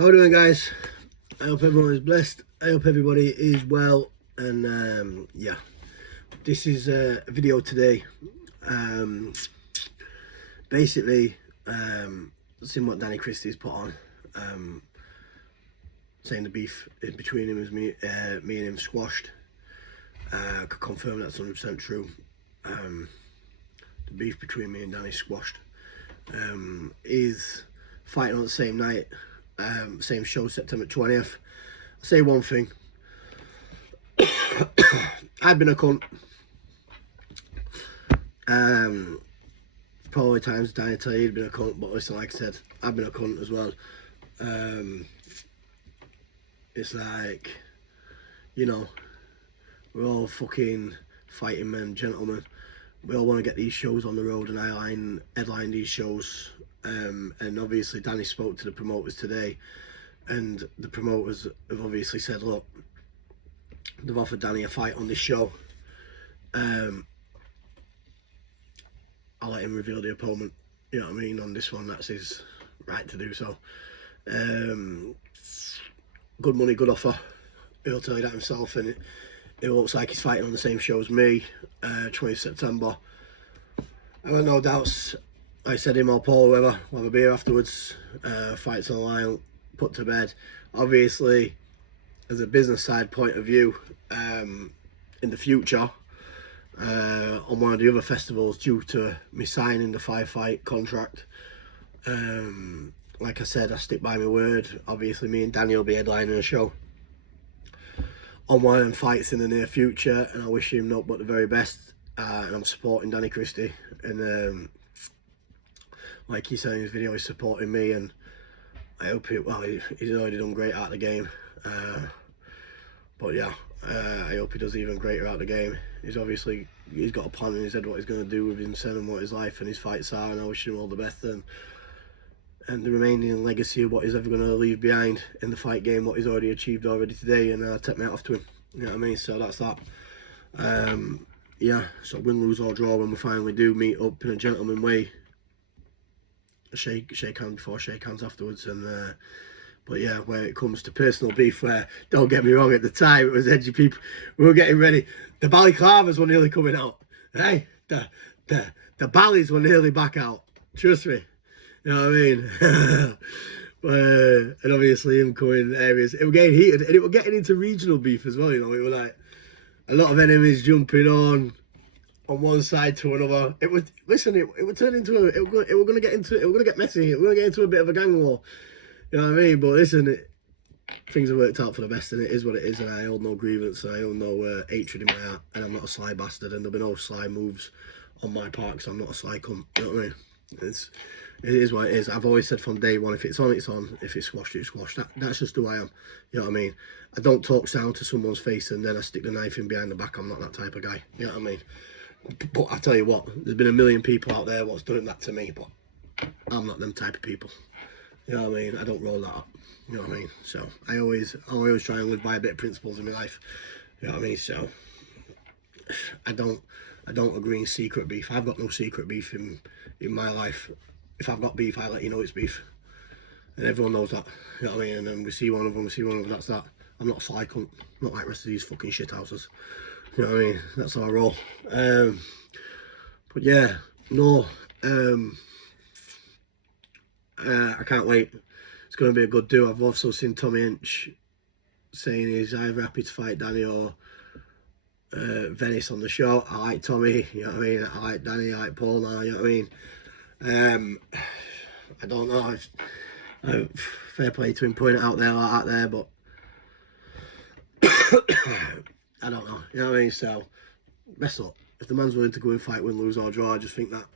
How are we doing, guys? I hope everyone is blessed. I hope everybody is well. And yeah, this is a video today. Basically, seeing what Danny Christie's put on, saying the beef in between him is me and him squashed. I could confirm that's 100% true. The beef between me and Danny squashed. Is fighting on the same night, same show, September 20th. I'll say one thing. I've been a cunt. Probably times Danny tell you he'd been a cunt, but listen, like I said, I've been a cunt as well. It's like, you know, we're all fucking fighting men, gentlemen. We all want to get these shows on the road, and I headline these shows. And obviously Danny spoke to the promoters today, and the promoters have obviously said, look, they've offered Danny a fight on this show. I'll let him reveal the opponent, you know what I mean, on this one. That's his right to do so. Good money, good offer. He'll tell you that himself, and it looks like he's fighting on the same show as me, 20th September. I have no doubts. I said him or Paul, whoever, we'll have a beer afterwards. Fights on the line, put to bed. Obviously, as a business side point of view, in the future, on one of the other festivals, due to me signing the 5-fight contract, like I said, I stick by my word. Obviously, me and Danny will be headlining a show on one of them fights in the near future, and I wish him nothing but the very best. And I'm supporting Danny Christie, and like he said in his video, he's supporting me, and I hope he's already done great out of the game. But yeah, I hope he does even greater out of the game. He's got a plan in his head what he's going to do with himself and what his life and his fights are, and I wish him all the best, and the remaining legacy of what he's ever going to leave behind in the fight game, what he's already achieved today, and take me out off to him. You know what I mean? So that's that. Yeah, so win, lose or draw, when we finally do meet up in a gentleman way. Shake hands before shake hands afterwards, and but yeah, where it comes to personal beef, where, don't get me wrong, at the time it was edgy people, we were getting ready, the balaclavas were nearly coming out, hey, the ballies were nearly back out, trust me, you know what I mean? And obviously him coming in areas, it was getting heated, and it was getting into regional beef as well, you know. It was like a lot of enemies jumping on one side to another. It would turn into it was going to get messy. It was going to get into a bit of a gang war, you know what I mean? But listen, things have worked out for the best, and it is what it is, and I hold no grievance, and I hold no hatred in my heart, and I'm not a sly bastard, and there'll be no sly moves on my part, because I'm not a sly cunt, you know what I mean? It is what it is. I've always said from day one, if it's on, it's on. If it's squashed, it's squashed. That's just who I am, you know what I mean? I don't talk sound to someone's face and then I stick the knife in behind the back. I'm not that type of guy, you know what I mean? But I tell you what, there's been a million people out there what's doing that to me, but I'm not them type of people. You know what I mean? I don't roll that up. You know what I mean? So I always try and live by a bit of principles in my life. You know what I mean? So I don't agree in secret beef. I've got no secret beef in my life. If I've got beef, I let you know it's beef. And everyone knows that. You know what I mean? And then we see one of them, that's that. I'm not a sly cunt. I'm not like the rest of these fucking shit houses. You know what I mean? That's how I roll. But yeah, no. I can't wait. It's going to be a good do. I've also seen Tommy Inch saying he's either happy to fight Danny or Venice on the show. I like Tommy, you know what I mean? I like Danny, I like Paul now, you know what I mean? I don't know. Fair play to him putting it out there, but I don't know, you know what I mean? So, best luck. If the man's willing to go and fight, win, lose or draw, I just think that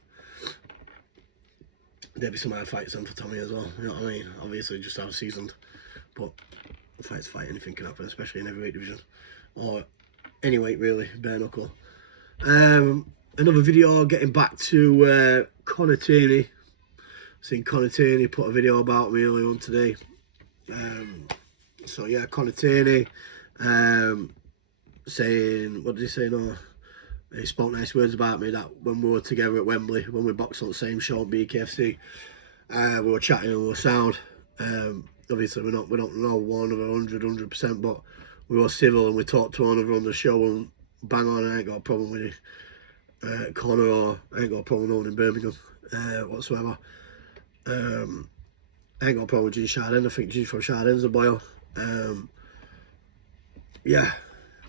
there'll be some hard fights on for Tommy as well, you know what I mean? Obviously just out of seasoned, but fight's fight, anything can happen, especially in heavyweight division, or any weight really, bare knuckle. Another video getting back to Conor Tierney. Seen Conor Tierney put a video about me earlier on today. So yeah, Conor Tierney saying, what did he say? No, he spoke nice words about me, that when we were together at Wembley, when we boxed on the same show at BKFC, we were chatting and we were sound. obviously we don't know 100%, but we were civil and we talked to one another on the show and bang on. I ain't got a problem with it, Connor, or I ain't got a problem with no one in Birmingham whatsoever. I ain't got a problem with Gene Chardin. I think Gene from Chardin's a boy. Yeah,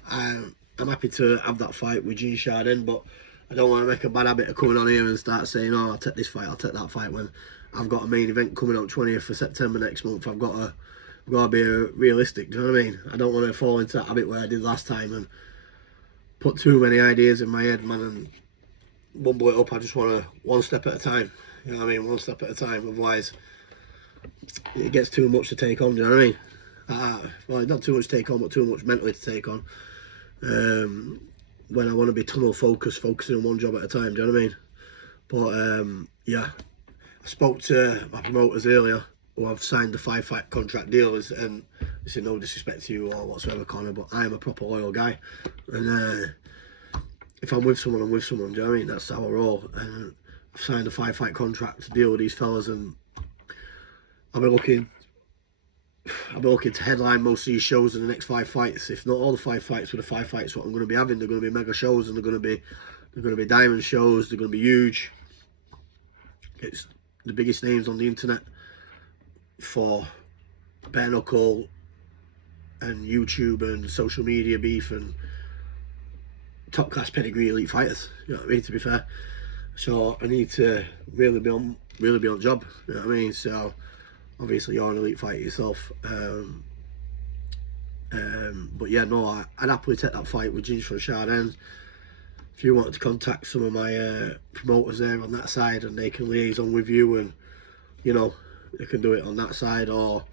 I'm happy to have that fight with Gene Chardin, but I don't want to make a bad habit of coming on here and start saying, oh, I'll take this fight, I'll take that fight, when I've got a main event coming up 20th of September next month. I've got to be realistic, do you know what I mean? I don't want to fall into that habit where I did last time and put too many ideas in my head, man, and bumble it up. I just want to one step at a time, you know what I mean? One step at a time, otherwise it gets too much to take on, do you know what I mean? Well, not too much to take on, but too much mentally to take on. When I want to be tunnel focused, focusing on one job at a time, do you know what I mean? But yeah, I spoke to my promoters earlier who have signed the 5-fight contract deal, and this is no disrespect to you or whatsoever, Connor, but I am a proper loyal guy, and if I'm with someone, I'm with someone, do you know what I mean? That's how I roll, and I've signed a 5-fight contract to deal with these fellas, and I'll be looking to headline most of these shows in the next 5 fights. If not all the 5 fights, with the 5 fights what I'm going to be having, they're going to be mega shows, and they're going to be diamond shows. They're going to be huge. It's the biggest names on the internet for bare knuckle and YouTube and social media beef and top class pedigree elite fighters. You know what I mean? To be fair, so I need to really be on job. You know what I mean? So obviously you're an elite fighter yourself, but yeah, no, I'd happily take that fight with Ginger from Chardin. If you wanted to contact some of my promoters there on that side, and they can liaison with you, and you know, they can do it on that side, or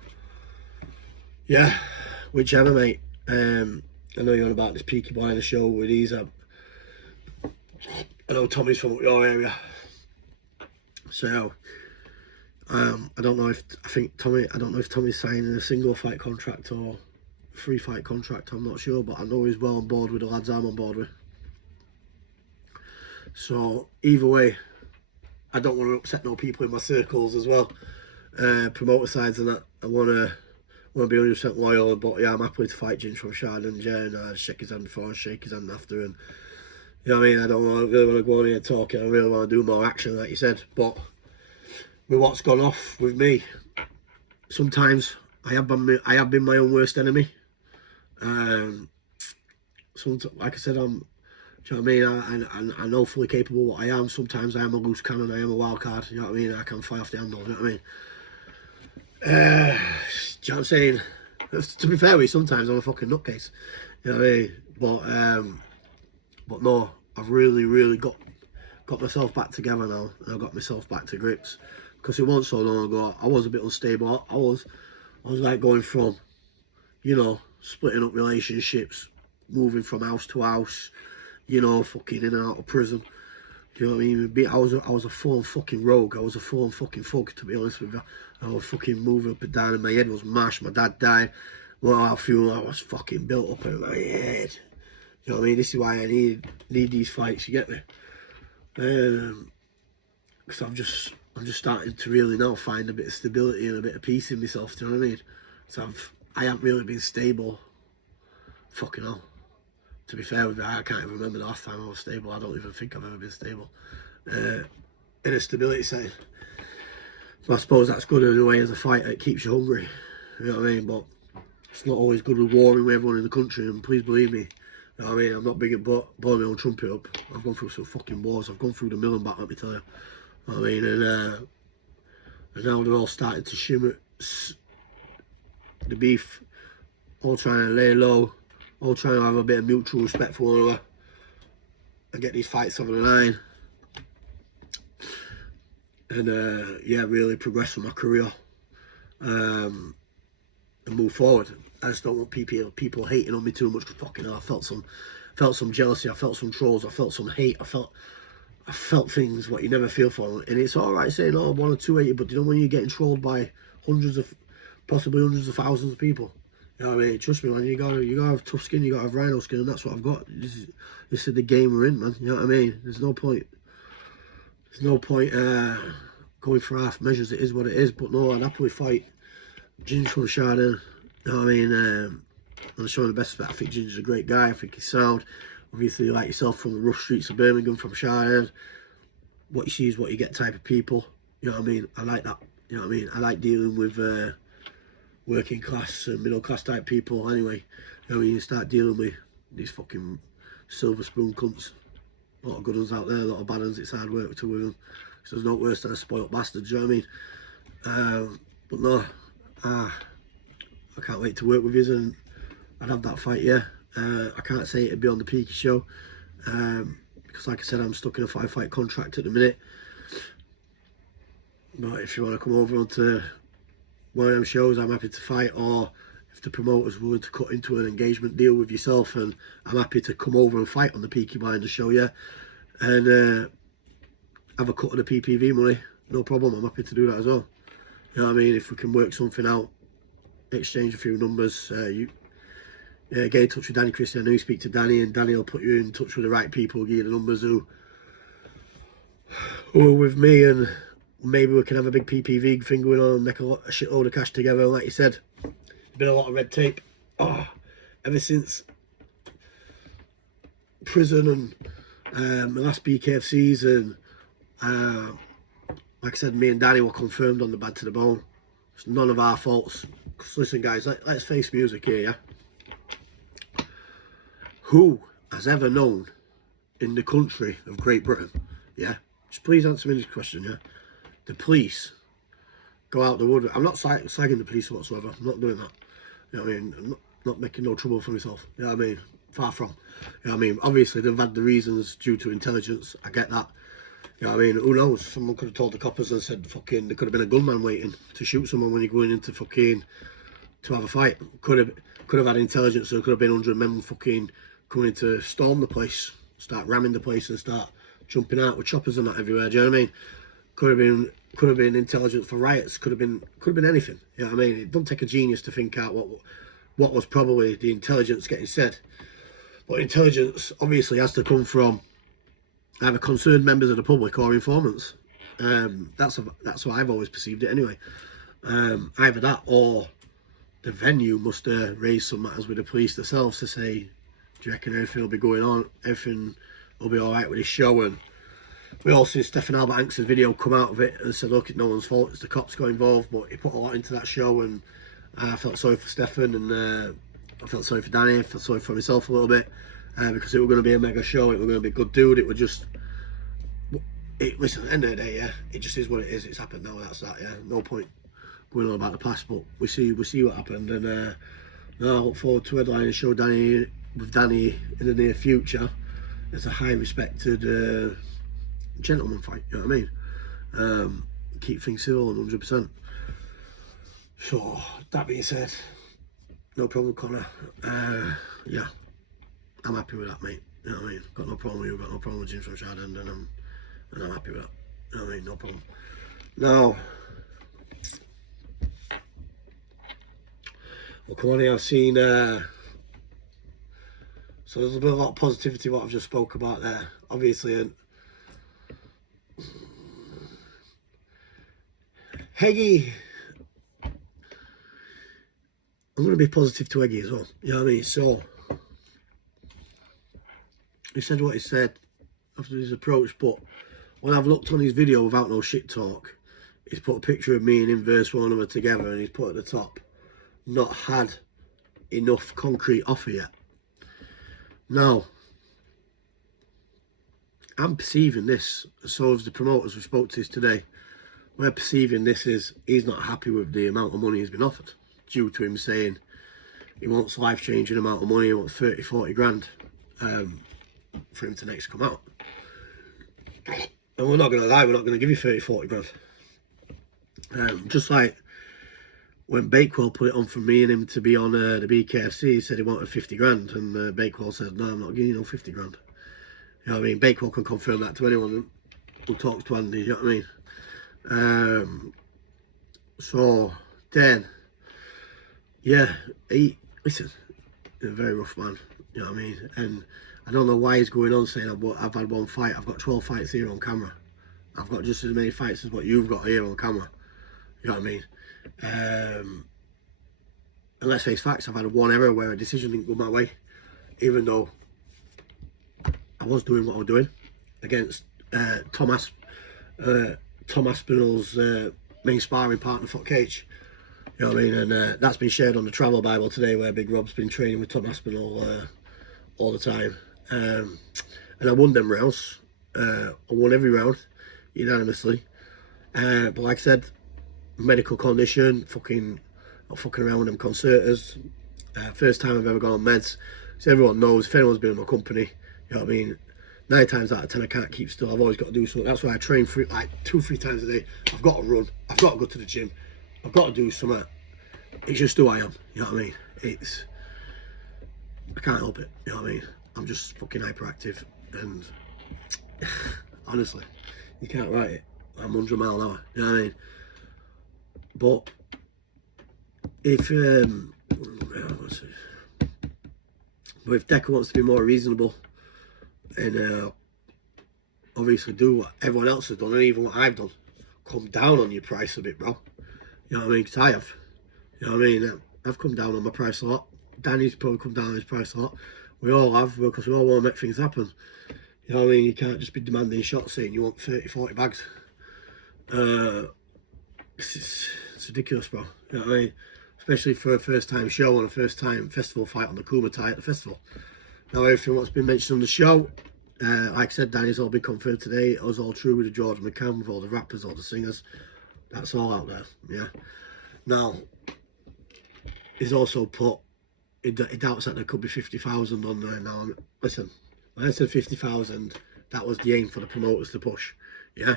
yeah, whichever, mate. I know you're on about this Peaky Blinders show with these. I know Tommy's from your area, so I don't know if Tommy's signing a single fight contract or 3-fight contract. I'm not sure, but I know he's well on board with the lads I'm on board with. So either way, I don't want to upset no people in my circles as well, promoter sides and that. I want to be 100% loyal, but yeah, I'm happy to fight Ginger from Chardin. And I'd shake his hand before and shake his hand after, and you know what I mean. I don't really want to go on here talking. I really want to do more action, like you said. But with what's gone off with me, sometimes I have been my own worst enemy. Like I said, do you know what I mean? I know fully capable what I am. Sometimes I am a loose cannon, I am a wild card, you know what I mean? I can fly off the handle, you know what I mean? Do you know what I'm saying? To be fair with you, sometimes I'm a fucking nutcase, you know what I mean? But no, I've really got myself back together now, and I've got myself back to grips. Because it wasn't so long ago, I was a bit unstable. I was like going from, you know, splitting up relationships, moving from house to house, you know, fucking in and out of prison. Do you know what I mean? I was a full fucking rogue. I was a full fucking thug, to be honest with you. I was fucking moving up and down, and my head was mashed. My dad died. Well, I feel like I was fucking built up in my head. You know what I mean? This is why I need these fights. You get me? Because I'm just starting to really now find a bit of stability and a bit of peace in myself. Do you know what I mean? So I haven't really been stable. Fucking hell. To be fair with you, I can't even remember the last time I was stable. I don't even think I've ever been stable in a stability setting. So I suppose that's good in a way as a fighter. It keeps you hungry. You know what I mean? But it's not always good with warring with everyone in the country. And please believe me, you know what I mean? I'm not big at blowing my own trumpet up. I've gone through some fucking wars. I've gone through the mill and back, let me tell you. You know what I mean? And now they're all starting to shimmer the beef, all trying to lay low, all trying to have a bit of mutual respect for one another and get these fights over the line. And yeah, really progress with my career and move forward. I just don't want people hating on me too much, because fucking hell, I felt some jealousy, I felt some trolls, I felt some hate, I felt things what you never feel for. And it's alright saying, oh, 1 or 2 hate you, but you know when you're getting trolled by possibly hundreds of thousands of people, you know what I mean? Trust me, man, you gotta have tough skin, you gotta have rhino skin, and that's what I've got. This is the game we're in, man. You know what I mean? There's no point going for half measures. It is what it is. But no, I'd happily fight Ginge from Chardon, you know what I mean? I'm showing the best of it. I think Ginger's a great guy. I think he's sound. Obviously, like yourself, from the rough streets of Birmingham, from Chardon, what you see is what you get type of people. You know what I mean? I like that. You know what I mean? I like dealing with working class and middle class type people anyway. You know what I mean? You start dealing with these fucking silver spoon cunts. A lot of good ones out there, a lot of bad ones. It's hard work to win them. So there's no worse than a spoilt bastard, do you know what I mean? But no, I can't wait to work with you, and I'd have that fight, yeah. I can't say it'd be on the Peaky show, because like I said, I'm stuck in a 5-fight contract at the minute. But if you want to come over onto one of them shows, I'm happy to fight, or if the promoter's willing to cut into an engagement deal with yourself, and I'm happy to come over and fight on the Peaky Blinders show, yeah, and have a cut of the PPV money, no problem. I'm happy to do that as well. You know what I mean? If we can work something out, exchange a few numbers, get in touch with Danny, Christie. I know you speak to Danny, and Danny will put you in touch with the right people, give you the numbers who are with me, and maybe we can have a big PPV thing going on and make a shitload of cash together. And like you said, there's been a lot of red tape ever since prison and my last BKFCs, and like I said, me and Danny were confirmed on the bad to the bone. It's none of our faults. Because listen guys, let's face music here, yeah? Who has ever known in the country of Great Britain, yeah? Just please answer me this question, yeah? The police go out the wood. I'm not slagging the police whatsoever. I'm not doing that. You know what I mean? I'm not making no trouble for myself. You know what I mean? Far from. You know what I mean? Obviously, they've had the reasons due to intelligence. I get that. You know what I mean? Who knows? Someone could have told the coppers and said, fucking, there could have been a gunman waiting to shoot someone when you're going into fucking, to have a fight. Could have had intelligence, so there could have been 100 men fucking coming in to storm the place, start ramming the place and start jumping out with choppers and that everywhere. Do you know what I mean? Could have been intelligence for riots. Could have been anything. You know what I mean? It doesn't take a genius to think out what was probably the intelligence getting said. But intelligence obviously has to come from either concerned members of the public or informants. That's what I've always perceived it anyway. Either that or the venue must raise some matters with the police themselves to say, do you reckon everything will be going on? Everything will be all right with this show? And we all seen Stefan Albert Hanks's video come out of it and said, look, it's no one's fault, it's the cops got involved, but he put a lot into that show, and I felt sorry for Stefan, and I felt sorry for Danny, I felt sorry for myself a little bit, because it was going to be a mega show, it was going to be a good dude, it was just, listen, at the end of the day, yeah, it just is what it is, it's happened now, that's that, yeah, no point going on about the past, but we see what happened, and now I look forward to headlining a show with Danny in the near future. It's a high respected gentleman fight, you know what I mean? Keep things civil 100%. So that being said, no problem, Connor. Yeah, I'm happy with that, mate. You know what I mean? Got no problem with you, got no problem with Jim from Shardend, and I'm happy with that. You know what I mean? No problem. Now, well, come on here, I've seen so there's been a lot of positivity what I've just spoke about there, obviously, and Heggy, I'm going to be positive to Heggy as well, you know what I mean? So he said what he said after his approach, but when I've looked on his video without no shit talk, he's put a picture of me and him verse one of them together, and he's put at the top, not had enough concrete offer yet. Now, I'm perceiving this, so as the promoters we spoke to today, we're perceiving this as he's not happy with the amount of money he's been offered, due to him saying he wants life-changing amount of money, he wants 30-40 grand for him to next come out. And we're not going to lie, we're not going to give you 30-40 grand. Just like when Bakewell put it on for me and him to be on the BKFC, he said he wanted 50 grand, and Bakewell said, no, I'm not giving you no 50 grand. You know what I mean? Bakewell can confirm that to anyone who talks to Andy, you know what I mean? So then, yeah, listen, he's a very rough man, you know what I mean? And I don't know why he's going on saying I've had one fight. I've got 12 fights here on camera. I've got just as many fights as what you've got here on camera, you know what I mean? And let's face facts, I've had one error where a decision didn't go my way, even though I was doing what I was doing against Tom Aspinall's main sparring partner, Foot Cage. You know what I mean? And that's been shared on the Travel Bible today, where Big Rob's been training with Tom Aspinall all the time. And I won them rounds. I won every round unanimously. But like I said, medical condition, not fucking around with them concerters. First time I've ever gone on meds. So everyone knows, if anyone's been in my company, you know what I mean, 9 times out of 10 I can't keep still. I've always got to do something. That's why I train like 2-3 times a day. I've got to run. I've got to go to the gym. I've got to do something. It's just who I am. You know what I mean? I can't help it. You know what I mean? I'm just fucking hyperactive, and honestly, you can't write it. I'm 100 mile an hour. You know what I mean? But if Decker wants to be more reasonable and obviously do what everyone else has done, and even what I've done, come down on your price a bit, bro. You know what I mean? Because I have. You know what I mean? I've come down on my price a lot. Danny's probably come down on his price a lot. We all have, because we all want to make things happen. You know what I mean? You can't just be demanding shots saying you want 30, 40 bags. It's ridiculous, bro. You know what I mean? Especially for a first time show and a first time festival fight on the Kumite at the festival. Now, everything what's been mentioned on the show, like I said, Danny's all been confirmed today. It was all true with the George McCann, with all the rappers, all the singers. That's all out there, yeah. Now, he's also put, he doubts that there could be 50,000 on there. Now, listen, when I said 50,000, that was the aim for the promoters to push, yeah.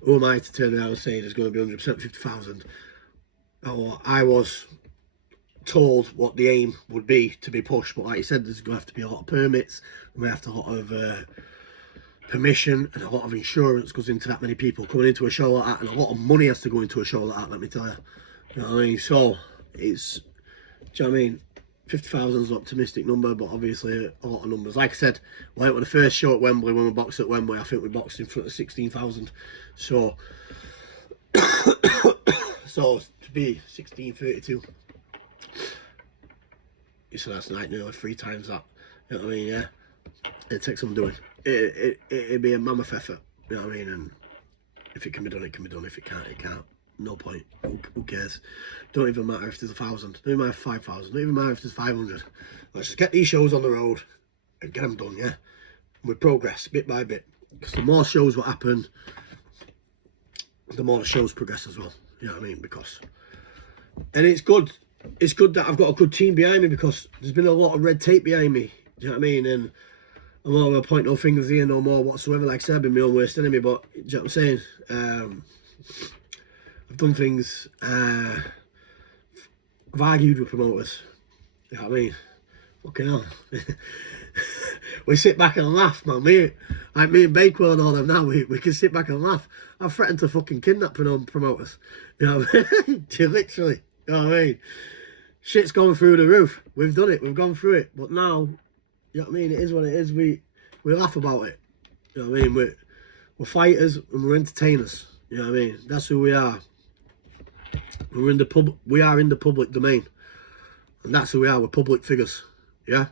Who am I to turn around and say there's going to be 100% 50,000? Oh, I was told what the aim would be to be pushed, but like you said, there's going to have to be a lot of permits, and we have to a lot of permission, and a lot of insurance goes into that many people coming into a show like that, and a lot of money has to go into a show like that, let me tell you. You know what I mean? So it's, do you know what I mean? 50,000 is an optimistic number, but obviously a lot of numbers. Like I said, when it was the first show at Wembley, when we boxed at Wembley, I think we boxed in front of 16,000. So, so to be 1632, so that's like nearly 3 times that. You know what I mean? Yeah, it takes some doing. It'd be a mammoth effort. You know what I mean? And if it can be done, it can be done. If it can't, it can't. No point. Who cares? Don't even matter if there's 1,000. Don't even matter if 5,000. Don't even matter if there's 500. Let's just get these shows on the road and get them done, yeah? And we progress bit by bit. Because the more shows will happen, the more the shows progress as well. You know what I mean? Because, and it's good. It's good that I've got a good team behind me, because there's been a lot of red tape behind me. Do you know what I mean? And I'm not going to point no fingers here no more whatsoever. Like I said, I've been my own worst enemy, but do you know what I'm saying? I've done things, I've argued with promoters, you know what I mean? Fucking hell. We sit back and laugh, man. Me and Bakewell and all them now, we can sit back and laugh. I've threatened to fucking kidnap promoters, you know what I mean? Literally, you know what I mean? Shit's gone through the roof. We've done it, we've gone through it, but now, you know what I mean? It is what it is. We laugh about it, you know what I mean? We're fighters and we're entertainers, you know what I mean? That's who we are. We are in the public domain, and that's who we are. We're public figures, yeah.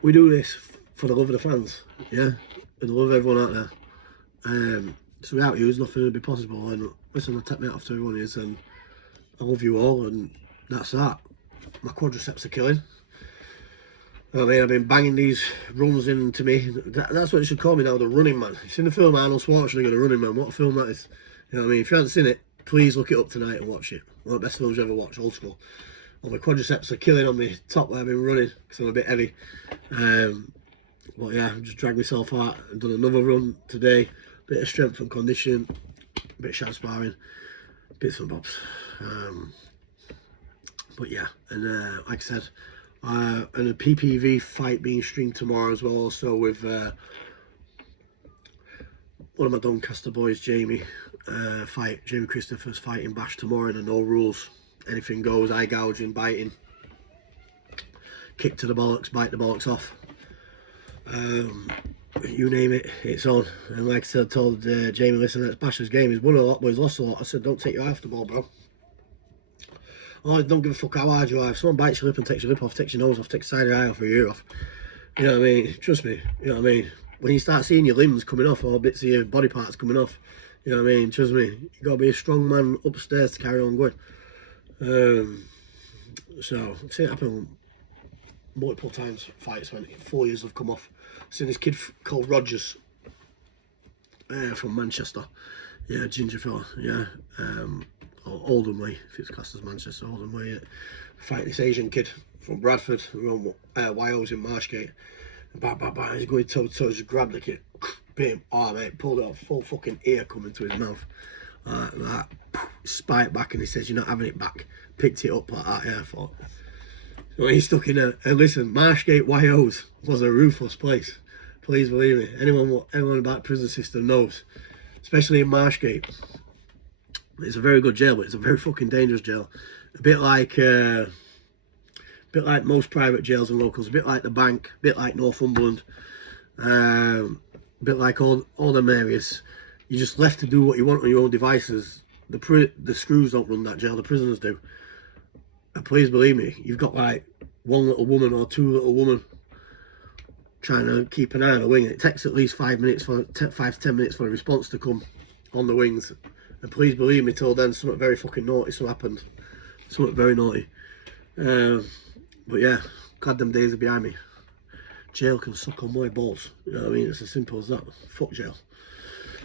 We do this for the love of the fans, yeah, and the love of everyone out there. So without you, nothing would be possible. And listen, I take my hat off to everyone here, and I love you all, and that's that. My quadriceps are killing. I mean, I've been banging these runs into me. That's what you should call me now, the running man. It's in the film Arnold Schwarzenegger, the running man. What a film that is. You know what I mean? If you haven't seen it, please look it up tonight and watch it. One of the best films you ever watched, old school. Well, my quadriceps are killing on my top where I've been running, because I'm a bit heavy. But yeah, I've just dragged myself out and done another run today. Bit of strength and condition, a bit of shad sparring, bits and bobs. But yeah, and like I said, and a PPV fight being streamed tomorrow as well, also with one of my Doncaster boys, Jamie Christopher's fighting Bash tomorrow in a no rules, anything goes, eye gouging, biting, kick to the bollocks, bite the bollocks off, you name it, it's on. And like I said, I told Jamie, listen, that's Bash's game, he's won a lot but he's lost a lot. I said, don't take your eye off the ball, bro. Oh, don't give a fuck how hard you are. If someone bites your lip and takes your lip off, takes your nose off, takes the side of your eye off or your ear off, you know what I mean? Trust me, you know what I mean? When you start seeing your limbs coming off or bits of your body parts coming off, you know what I mean? Trust me, you got to be a strong man upstairs to carry on going. So I've seen it happen multiple times. Fights when 4 years have come off. I've seen this kid called Rogers from Manchester. Yeah, ginger fella. Yeah, or Oldham Way, if it's classed as Manchester. Oldham Way. Yeah. Fight this Asian kid from Bradford, who on Wales in Marshgate. Bang, he's going toe to toe, just grabbed the kid. Bam, oh mate, pulled it off, full fucking ear coming to his mouth. Like that, spiked back, and he says, "You're not having it back." Picked it up like that, yeah, I thought. So he's stuck in there. And listen, Marshgate Wales was a ruthless place. Please believe me. Anyone about the prison system knows, especially in Marshgate. It's a very good jail, but it's a very fucking dangerous jail. A bit like most private jails and locals, a bit like the Bank, a bit like Northumberland, a bit like all them areas. You're just left to do what you want on your own devices. The screws don't run that jail, the prisoners do. And please believe me, you've got like one little woman or two little women trying to keep an eye on the wing. It takes at least 5 to 10 minutes for a response to come on the wings. And please believe me, till then, something very fucking naughty happened. Something very naughty. But yeah, glad them days are behind me. Jail can suck on my balls. You know what I mean? It's as simple as that. Fuck jail.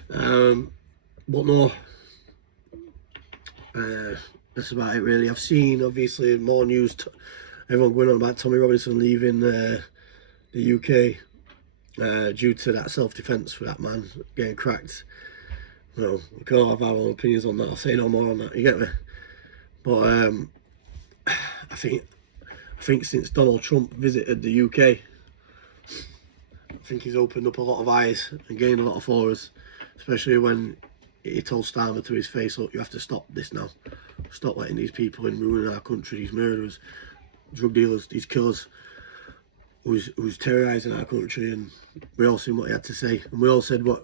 But no, that's about it really. I've seen obviously more news. Everyone going on about Tommy Robinson leaving the UK due to that self-defence for that man getting cracked. Well, we can all have our own opinions on that. I'll say no more on that. You get me? But I think since Donald Trump visited the UK, I think he's opened up a lot of eyes and gained a lot of followers, especially when he told Starmer to his face, "Look, you have to stop this now. Stop letting these people in ruin our country, these murderers, drug dealers, these killers, who's terrorising our country." And we all seen what he had to say, and we all seen what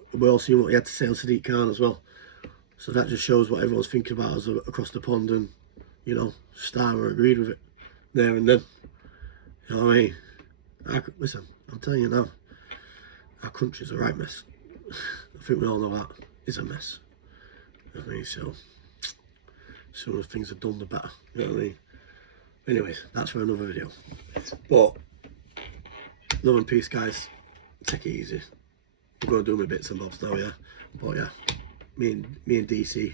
he had to say on Sadiq Khan as well. So that just shows what everyone's thinking about us across the pond, and you know, Starmer agreed with it there and then. You know what I mean? Listen, I'm telling you now, our country's a right mess. I think we all know that. It's a mess. You know what I mean? So, sooner things are done, the better. You know what I mean? Anyways, that's for another video. But, love and peace, guys. Take it easy. I'm going to do my bits and bobs now, yeah? But yeah, me and DC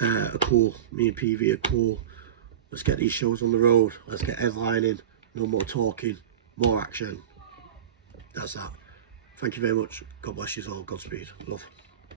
are cool. Me and PV are cool. Let's get these shows on the road. Let's get headlining. No more talking. More action. That's that. Thank you very much. God bless you all. Godspeed. Love.